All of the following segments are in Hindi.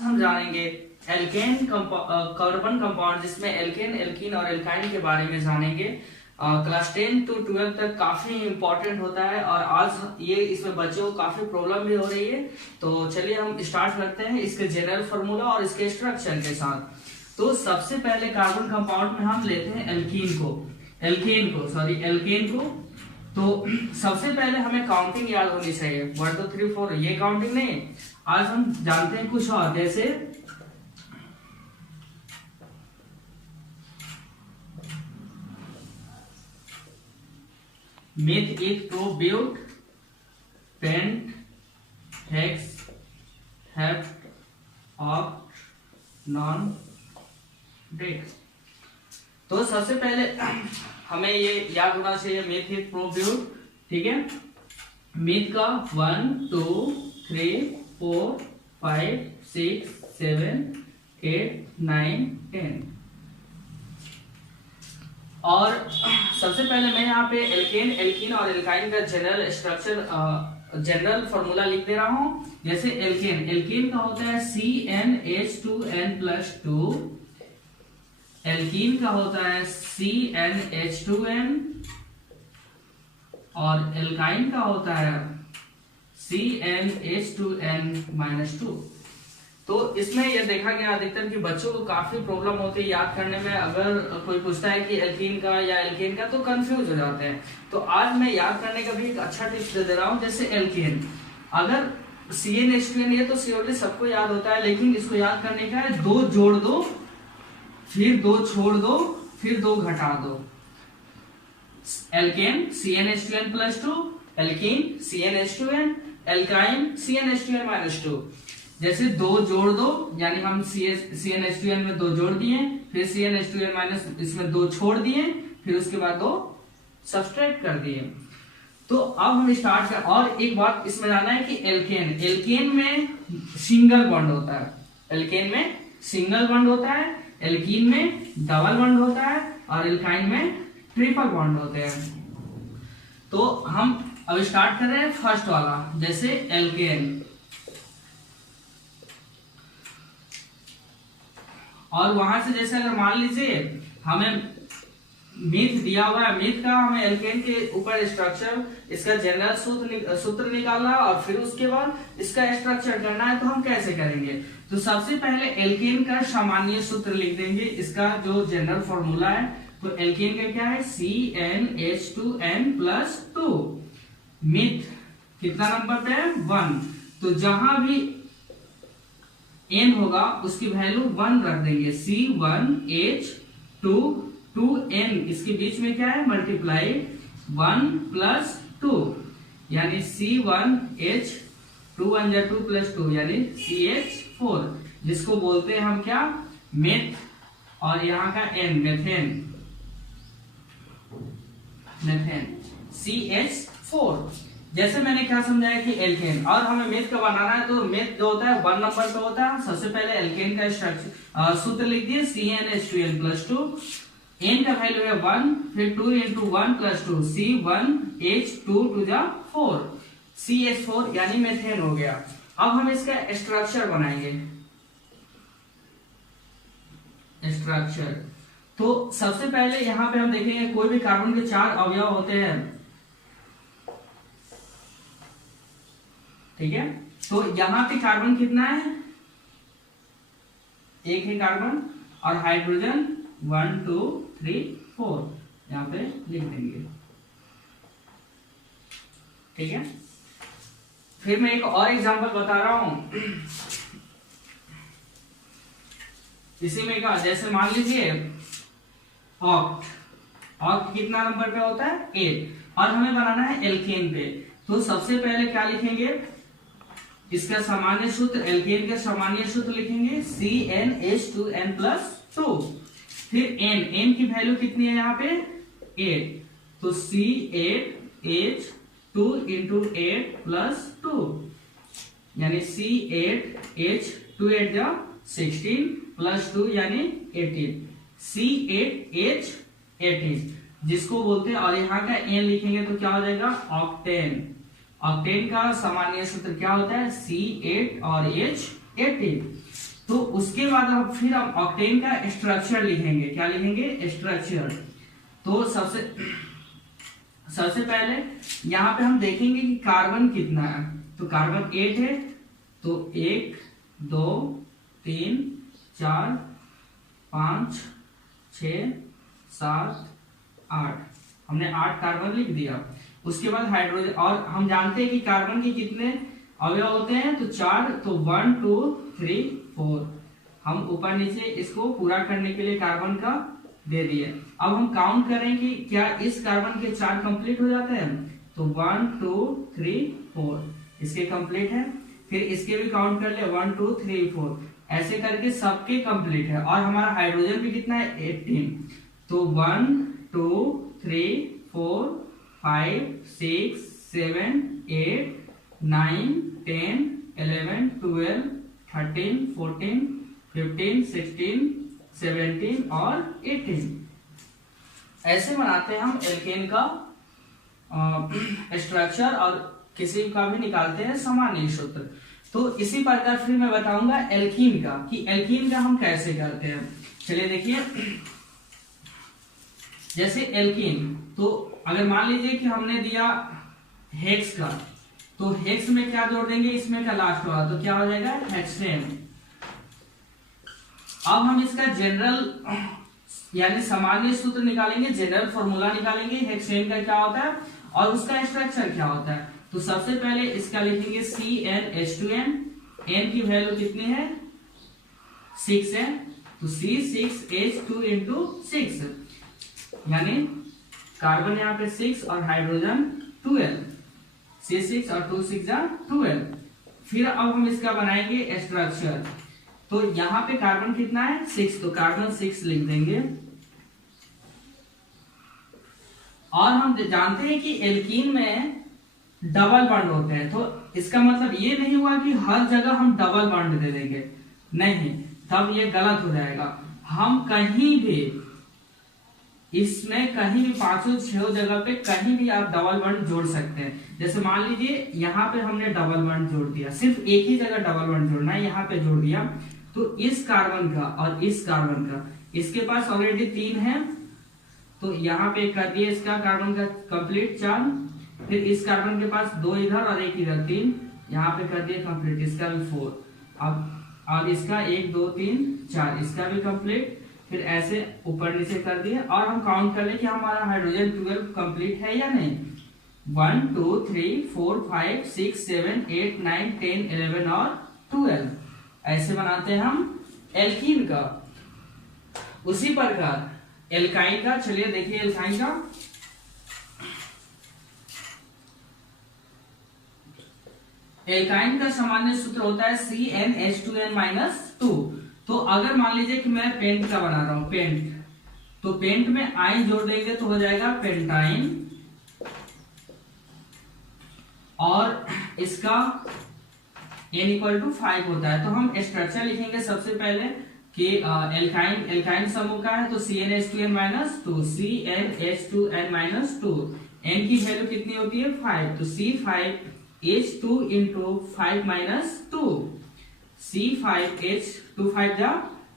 हम जानेंगे एल्केन कार्बन कंपाउंड, जिसमें एल्केन, एल्कीन और एल्काइन के बारे में जानेंगे। क्लास 10 to 12 तक काफी इंपॉर्टेंट होता है और आज ये इसमें बच्चों को काफी प्रॉब्लम भी हो रही है। तो चलिए हम स्टार्ट करते हैं इसके जनरल फार्मूला और इसके स्ट्रक्चर के साथ। तो सबसे पहले कार्बन कंपाउंड में हम लेते हैं एल्केन को। तो सबसे पहले हमें काउंटिंग याद होनी चाहिए, 1 2 3 4, ये काउंटिंग नहीं। आज हम जानते हैं कुछ और, जैसे मेथ, एक, prop but, pent, hex, hept, oct, non, dec. तो सबसे पहले हमें ये याद होना चाहिए मेथ, एक, प्रोब्यूट, ठीक है। मेथ का 1 2 3 4 5 6 7 8 9 10। और सबसे पहले मैं यहाँ पे एल्केन, एल्कीन और एल्काइन का जनरल स्ट्रक्चर, जनरल फॉर्मूला लिख दे रहा हूँ। जैसे एल्केन का होता है CnH2n+2, एल्कीन का होता है CnH2n और एल्काइन का होता है CnH2n-2। तो इसमें यह देखा गया अधिकतर कि बच्चों को काफी प्रॉब्लम होती है याद करने में। अगर कोई पूछता है कि एल्कीन का या एल्केन का, तो कंफ्यूज हो जाते हैं। तो आज मैं याद करने का भी एक अच्छा टिप्स दे रहा हूँ। जैसे एल्केन, अगर CnH2n है तो COD सबको याद होता है, लेकिन इसको याद करने का है 2 जोड़ दो, फिर 2 छोड़ दो, फिर 2 घटा दो। Alkane CnH2n+2, alkene CnH2n, alkyne CnH2n-2। जैसे 2 जोड़ दो, यानी हम CnH2n में 2 जोड़ दिए, फिर CnH2n- इसमें 2 छोड़ दिए, फिर उसके बाद 2 सब्सट्रैक्ट कर दिए। तो अब हम स्टार्ट कर। और एक बात इसमें जानना है कि एल्केन में सिंगल बॉन्ड होता है, एल्केन में सिंगल बॉन्ड होता है, एल्कीन में डबल बॉन्ड होता है और एल्काइन में ट्रिपल बॉन्ड होते हैं। तो हम अब स्टार्ट कर रहे हैं फर्स्ट वाला, जैसे एल्केन। और वहां से जैसे अगर मान लीजिए हमें मेथ दिया हुआ है, मेथ का हमें एल्केन के ऊपर स्ट्रक्चर, इसका जनरल सूत्र निकालना है और फिर उसके बाद इसका स्ट्रक्चर करना है। तो हम कैसे करेंगे? तो सबसे पहले एल्केन का सामान्य सूत्र लिख देंगे, इसका जो जनरल फॉर्मूला है। तो एल्केन का क्या है? CnH2n+2। मेथ कितना नंबर पे है? 1। तो जहां भी n होगा उसकी वैल्यू 1 रख देंगे। C1H2 2n, इसके बीच में क्या है? मल्टीप्लाई 1+2, यानी C1H2 1 2 +2 यानी CH4, जिसको बोलते हैं हम क्या? मेथ। और यहाँ का n मेथेन CH4। जैसे मैंने क्या समझाया कि एल्केन, और हमें मेथ का बनाना है। तो मेथ जो होता है 1 नंबर पे होता है। सबसे पहले एल्केन का स्ट्रक्चर सूत्र लिख दिए, CnH2n+2, n का वैल्यू है 1, फिर 2 × 1 + 2, C1H2 4, CH4 यानी मेथेन हो गया। अब हम इसका स्ट्रक्चर बनाएंगे, स्ट्रक्चर। तो सबसे पहले यहाँ पे हम देखेंगे कोई भी कार्बन के 4 अवयव होते हैं, ठीक है। तो यहाँ पे कार्बन कितना है? 1 है कार्बन, और हाइड्रोजन 1 2 3 4 यहाँ पे लिख देंगे, ठीक है। फिर मैं एक और एग्जांपल बता रहा हूं इसी में का। जैसे मान लीजिए ऑक्ट कितना नंबर पे होता है? 8, और हमें बनाना है एल्केन पे। तो सबसे पहले क्या लिखेंगे? इसका सामान्य सूत्र, एल्केन का सामान्य सूत्र लिखेंगे CnH2n+2। फिर n की वैल्यू कितनी है यहाँ पे? 8। तो C8H2 × 8+2 यानी C8H2 8 16 +2 यानी 18, C8H18 जिसको बोलते हैं। और यहाँ का n लिखेंगे तो क्या हो जाएगा? ऑक्टेन। ऑक्टेन का सामान्य सूत्र क्या होता है? C8 और H18। तो उसके बाद अब फिर हम ऑक्टेन का स्ट्रक्चर लिखेंगे। क्या लिखेंगे? स्ट्रक्चर। तो सबसे पहले यहाँ पे हम देखेंगे कि कार्बन कितना है। तो कार्बन 8 है, तो 1 2 3 4 5 6 7 8, हमने 8 कार्बन लिख दिया। उसके बाद हाइड्रोजन, और हम जानते हैं कि कार्बन के कितने अवयव होते हैं, तो 4, तो 1 2 3 4। हम ऊपर नीचे इसको पूरा करने के लिए कार्बन का दे दिए। अब हम काउंट करें कि क्या इस कार्बन के 4 कंप्लीट हो जाते हैं, तो 1 2 3 4 इसके कंप्लीट है। फिर इसके भी काउंट कर ले, 1 2 3 4, ऐसे करके सबके कंप्लीट है। और हमारा हाइड्रोजन भी कितना है? 18। तो 1 2 3 4 5 6 7 8 9 10 11 12 13 14 15 16 17 और 18। ऐसे बनाते हैं हम एल्केन का स्ट्रक्चर, और किसी का भी निकालते हैं सामान्य सूत्र। तो इसी प्रकार फिर मैं बताऊंगा एल्कीन का, कि एल्कीन का हम कैसे करते हैं। चलिए देखिए, जैसे एल्कीन, तो अगर मान लीजिए कि हमने दिया हेक्स का, तो हेक्स में क्या जोड़ देंगे? इसमें का लास्ट वाला, तो क्या हो जाएगा? हेक्सेन। अब हम इसका जनरल यानी सामान्य सूत्र निकालेंगे, जनरल फॉर्मूला निकालेंगे हेक्सेन का क्या होता है और उसका स्ट्रक्चर क्या होता है। तो सबसे पहले इसका लिखेंगे CnH2n, n की वैल्यू कितनी है? 6 है, तो C6H2 इंटू 6, यानी कार्बन यहाँ पे 6 और हाइड्रोजन 12, C6 और 2 6 12। फिर अब हम इसका बनाएंगे स्ट्रक्चर। तो यहाँ पे कार्बन कितना है? 6, तो कार्बन 6 लिख देंगे। और हम जानते हैं कि एल्कीन में डबल बॉन्ड होते हैं, तो इसका मतलब ये नहीं हुआ कि हर जगह हम डबल बॉन्ड दे देंगे, नहीं, तब ये गलत हो जाएगा। हम कहीं भी इसमें कहीं भी 5-6 जगह पे कहीं भी आप डबल बॉन्ड जोड़ सकते हैं। जैसे मान लीजिए यहाँ पे हमने डबल बॉन्ड जोड़ दिया, सिर्फ एक ही जगह डबल बॉन्ड जोड़ना है, यहाँ पे जोड़ दिया। तो इस कार्बन का और इस कार्बन का, इसके पास ऑलरेडी 3 है, तो यहाँ पे कर दिए इसका कार्बन का कंप्लीट 4। फिर इस कार्बन के पास 2 इधर और 1 इधर, 3, यहाँ पे कर दिए कंप्लीट, इसका भी 4। अब इसका 1 2 3 4, इसका भी कंप्लीट। फिर ऐसे ऊपर नीचे कर दिए, और हम काउंट कर ले कि हमारा हाइड्रोजन 12 कंप्लीट है या नहीं। 1 2 3 4 5 6 7 8 9 10 11 और 12। ऐसे बनाते हैं हम एल्कीन का। उसी प्रकार एल्काइन का, चलिए देखिए एल्काइन का। एल्काइन का सामान्य सूत्र होता है CnH2n-2। तो अगर मान लीजिए कि मैं पेंट का बना रहा हूं, पेंट, तो पेंट में आयन जोड़ देंगे तो हो जाएगा पेंटाइन, और इसका n=5 होता है। तो हम स्ट्रक्चर लिखेंगे सबसे पहले कि एल्काइन समूह का है, तो CnH2n-2, CnH2n-2, n की वैल्यू कितनी होती है? 5, तो C5H2 इंटू 5-2, C5H2 5 जा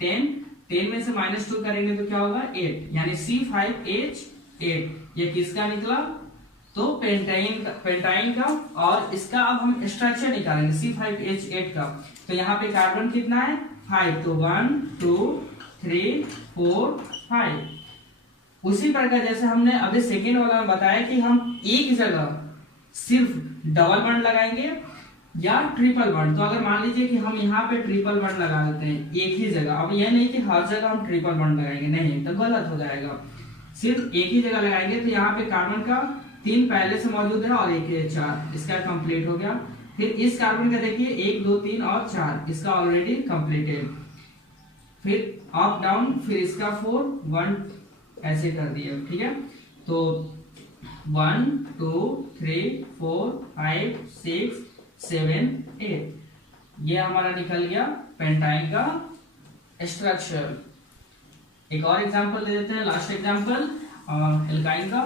10, 10 में से -2 करेंगे तो क्या होगा? 8, यानी C5H8। ये किसका निकला? तो पेंटाइन का। और इसका अब हम स्ट्रक्चर निकालेंगे C5H8 का। तो यहाँ पे कार्बन कितना है? 5, तो 1 2 3 4 5। उसी प्रकार जैसे हमने अभी सेकेंड वाला में बताया कि हम एक जगह सिर्फ डबल बॉन्ड लगाएंगे या ट्रिपल बॉन्ड। तो अगर मान लीजिए कि हम यहाँ पे ट्रिपल बॉन्ड लगा देते हैं एक ही जगह, अब यह नहीं कि हर जगह हम ट्रिपल बॉन्ड लगाएंगे, नहीं, तो गलत हो जाएगा। सिर्फ एक ही जगह लगाएंगे, तो यहाँ पे कार्बन का 3 पहले से मौजूद है और 1 है 4, इसका कंप्लीट हो गया। फिर इस कार्बन का देखिए 1 2 3 और 4, इसका ऑलरेडी कंप्लीट है। फिर अप डाउन, फिर इसका 4 1 ऐसे कर दिए, ठीक है। तो 1 2 3 4 5 6 7 8, ये हमारा निकल गया पेंटाइन का स्ट्रक्चर। एक और एग्जांपल दे देते हैं, लास्ट एग्जांपल एल्काइन का।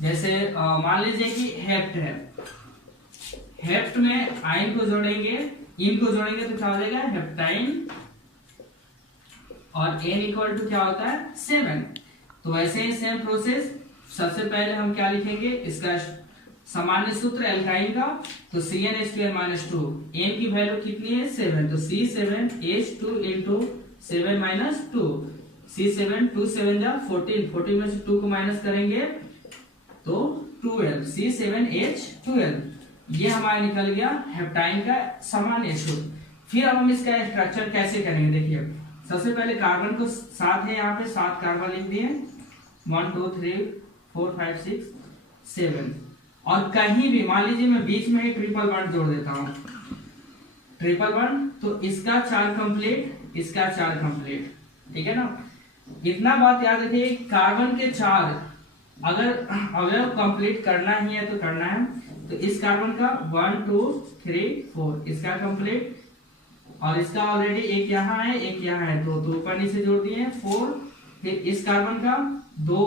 जैसे मान लीजिए कि हेप्ट है, हेप्ट में आयन को जोड़ेंगे इनको जोड़ेंगे तो क्या हो जाएगा हेप्टाइन, और n इक्वल टू क्या होता है 7। तो वैसे ही सेम प्रोसेस, सबसे पहले हम क्या लिखेंगे, इसका सामान्य सूत्र एल्काइन का, तो CnH2n-2, n की वैल्यू कितनी है 7, तो C7H2 into 7 - 2, C7 2 7 जा 14, 14 में से 2 को माइनस करेंगे तो 12, C7H12, ये हमारा निकल गया हेप्टाइन का सामान्य सूत्र। फिर अब हम इसका स्ट्रक्चर कैसे करेंगे, देखिए सबसे पहले कार्बन को 7 है, यहाँ पे 7 कार्बन लिख दिए, 1 2 3 4 5 6 7, और कहीं भी मान लीजिए मैं बीच में ही ट्रिपल बॉन्ड जोड़ देता हूं, ट्रिपल बॉन्ड, तो इसका 4 कंप्लीट, इसका 4 कंप्लीट, ठीक है ना। इतना बात याद रखिए, कार्बन के 4 अगर अवयव कंप्लीट करना ही है तो करना है, तो इस कार्बन का 1 2 3 4 इसका कंप्लीट, और इसका ऑलरेडी एक यहाँ है एक यहाँ है, तो ऊपर नीचे जोड़ दिए 4, फिर इस कार्बन का 2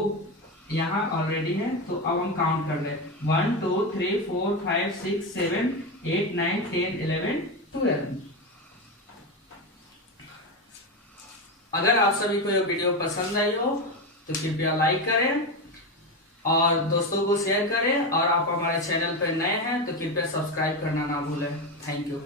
यहाँ ऑलरेडी है, तो अब हम काउंट कर रहे हैं 1 2 3 4 5 6 7 8 9 10 11 12। अगर आप सभी को ये वीडियो पसंद आई हो तो कृपया लाइक करें और दोस्तों को शेयर करें, और आप हमारे चैनल पर नए हैं तो कृपया सब्सक्राइब करना ना भूलें। Thank you.